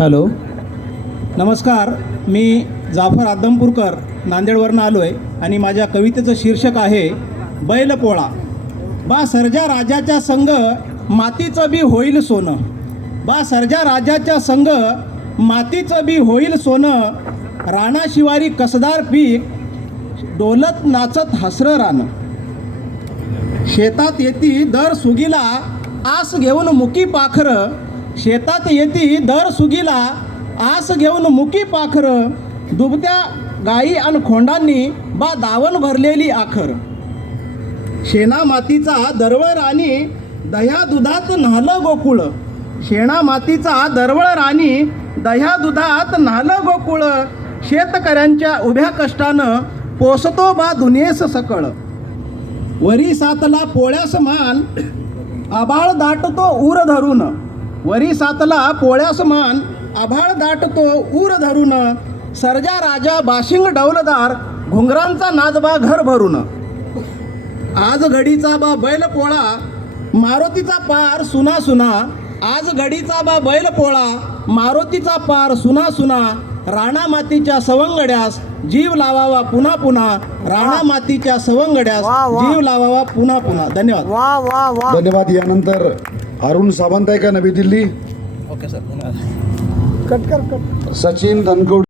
Hello. नमस्कार मी जाफर आदमपूरकर नांदेडवरनं आलो आहे आणि माझ्या कवितेचं शीर्षक आहे बैलपोळा बा सर्जा राजाच्या संग मातीचं बी होईल सोनं. बा सर्जा राजाच्या संग मातीचं बी होईल सोनं. राणाशिवारी कसदार पीक डोलत नाचत हसरं रानं. शेतात येती दर सुगीला आस घेऊन मुकी पाखरं. शेतात येती दर सुगीला आस घेऊन मुकी पाखरं दुबत्या गाई आणि खोंडांनी बा दावण भरलेली आखर. शेणा मातीचा दरवळ राणी दह्या दुधात न्हालं गोकुळ. शेणा मातीचा दरवळ राणी दह्या दुधात न्हालं गोकुळ. शेतकऱ्यांच्या उभ्या कष्टानं पोसतो बा दुनियेस सकळ. वरी सातला पोळ्यास मान आबाळ दाटतो ऊर धरून. वरी सातला पोळ्यास मान आभाळ दाटतो ऊर धरून. सर्जा राजा बाशिंग डौलदार घुंगरांचा नादबा घर भरून. आज घडीचा बा बैल पोळा मारुतीचा पार सुना सुना. आज घडीचा बा बैल पोळा मारुतीचा पार सुना सुना. राणा मातीच्या सवंगड्यास जीव लावावा पुन्हा पुन्हा. राणा मातीच्या सवंगड्यास. जीव लावावा पुन्हा पुन्हा. धन्यवाद. वा वा वा. धन्यवाद. यानंतर अरुण सावंत आहे का नवी दिल्ली? ओके सर कट कर कट सचिन धनकवडी